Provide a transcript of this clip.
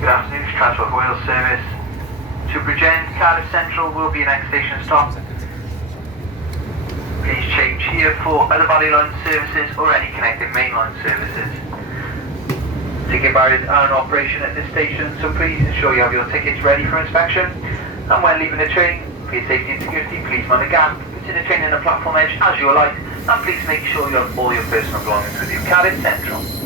Good afternoon, it's Transport Wales Service. To Bridgend, Cardiff Central will be your next station stop. Please change here for other Valley Line services or any connecting mainline services. Ticket barriers are in operation at this station, so please ensure you have your tickets ready for inspection. And when leaving the train, for your safety and security, please mind the gap between the train and the platform edge as you alight, and please make sure you have all your personal belongings with you. Cardiff Central.